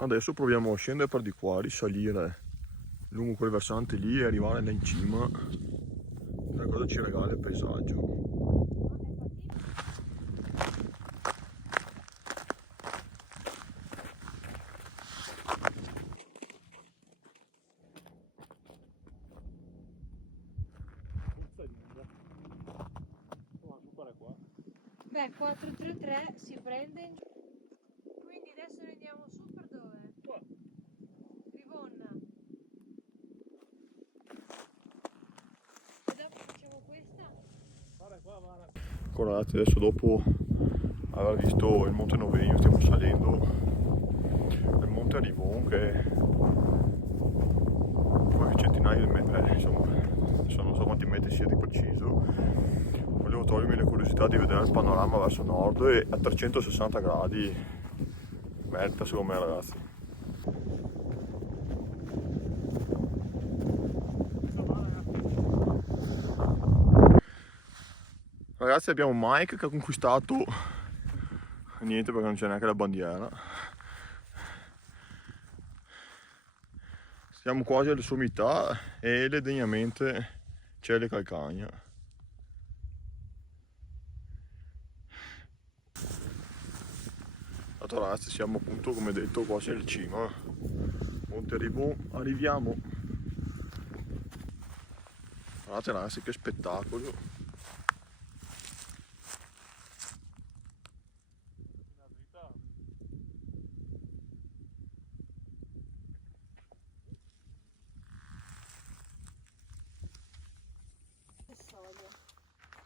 Adesso proviamo a scendere per di qua, risalire lungo quel versante lì e arrivare là in cima. Che cosa ci regala il paesaggio. Beh, 433 si prende in giù. Quindi adesso noi andiamo su per dove? Qua. Rivonna. E dopo facciamo questa? Ecco ragazzi, adesso dopo aver visto il Monte Novegno stiamo salendo il Monte Rivon, che è qualche centinaia di metri, insomma, adesso non so quanti metri sia di preciso. Volevo togliermi la curiosità di vedere il panorama verso nord e a 360 gradi merita secondo me ragazzi. Ragazzi abbiamo Mike che ha conquistato niente perché non c'è neanche la bandiera. Siamo quasi alle sommità e le degnamente c'è le calcagna. Allora ragazzi siamo appunto come detto quasi al cima, Monte Rivon, arriviamo. Guardate ragazzi che spettacolo.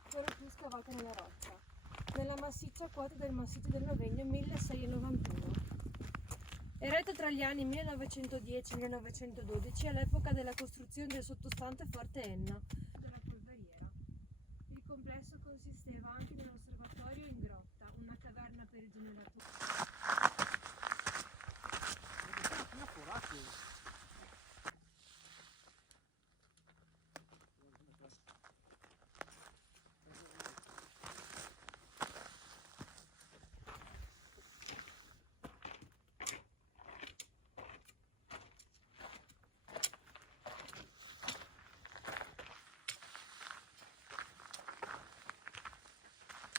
Sono più scavate nella roccia, nella massiccia quota del massiccio del Novegno 1691. Eretto tra gli anni 1910 e 1912 all'epoca della costruzione del sottostante Forte Enna della polveriera. Il complesso consisteva anche in un osservatorio in grotta, una caverna per i generatori.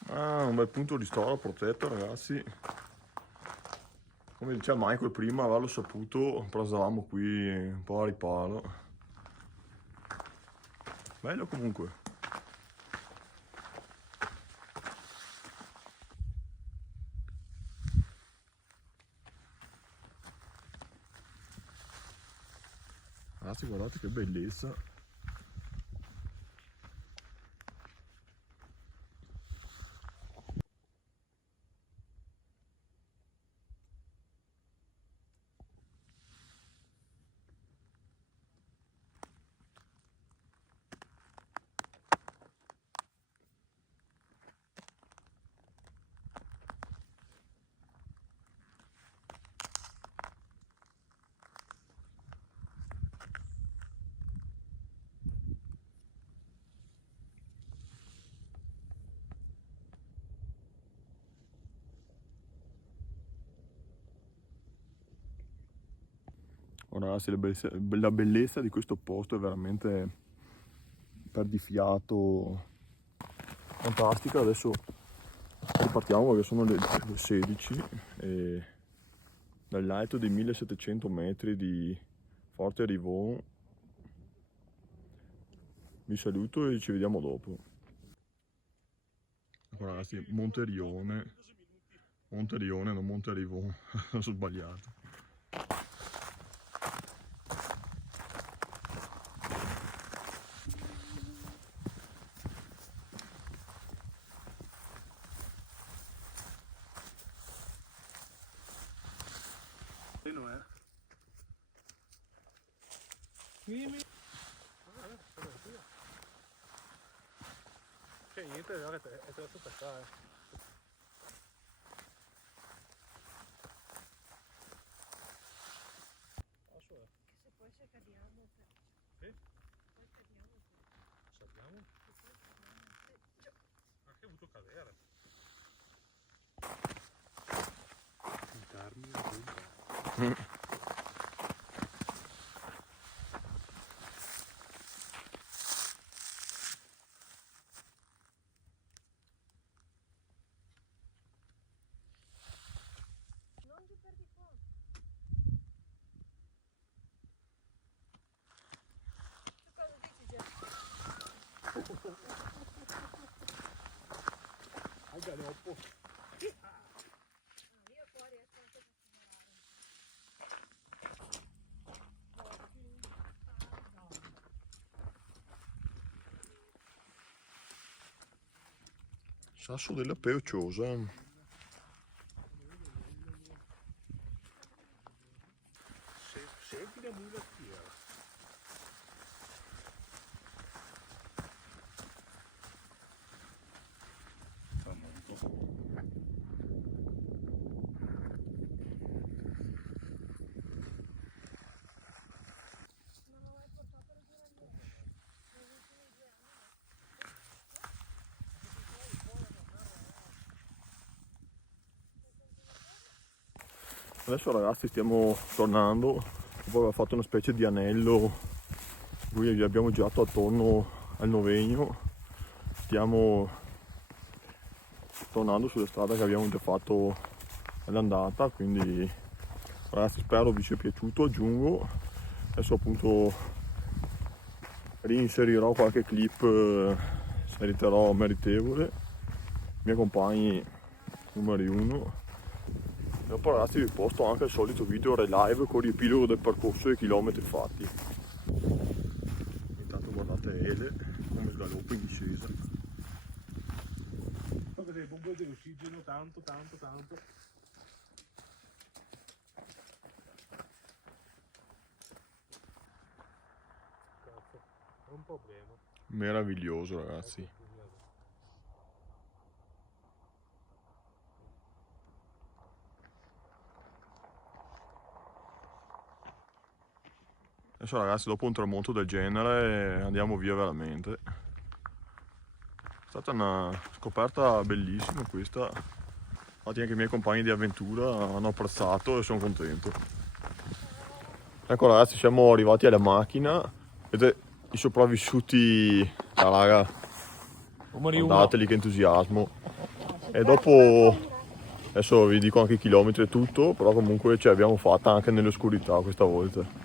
Ah, un bel punto di storia protetto ragazzi. Come diceva Michael prima, averlo saputo, però stavamo qui un po' a riparo. Bello comunque. Ragazzi guardate che bellezza. Oh, ragazzi, la bellezza di questo posto è veramente perdifiato, fantastica. Adesso ripartiamo perché sono le 16 e dall'alto dei 1700 metri di Forte Rivon vi saluto e ci vediamo dopo. Ecco ragazzi, Monte Rione, non Monte Rivon, sono sbagliato. Che niente, è troppo per qua, Se poi se cadiamo per... Sì? Poi cadiamo per... Sappiamo? Se poi cadiamo per... Ma che ho avuto cadere? In Termini, Non giù per di qua. Tu cosa dici, Jeff? Al galoppo. Io qua riesco anche a accelerare. Sasso della Peucciosa. Segui la mulettia. Non ho mai portato le giurandole. Negli ultimi 2 anni. Adesso ragazzi stiamo tornando, dopo aver fatto una specie di anello, cui vi abbiamo girato attorno al Novegno, stiamo tornando sulla strada che abbiamo già fatto all'andata, quindi ragazzi spero vi sia piaciuto, aggiungo, adesso appunto reinserirò qualche clip se riterrò meritevole, i miei compagni numeri 1. Dopo ragazzi vi posto anche il solito video relive con riepilogo del percorso e i chilometri fatti. Intanto guardate Ele come sgaloppa in discesa. Perché delle bombe di ossigeno tanto. Cazzo, è un problema. Meraviglioso ragazzi. Adesso ragazzi dopo un tramonto del genere andiamo via veramente. È stata una scoperta bellissima questa. Infatti anche i miei compagni di avventura hanno apprezzato e sono contento. Ecco ragazzi siamo arrivati alla macchina. Vedete i sopravvissuti, raga, guardateli che entusiasmo. E dopo, adesso vi dico anche i chilometri e tutto, però comunque ce l'abbiamo fatta anche nell'oscurità questa volta.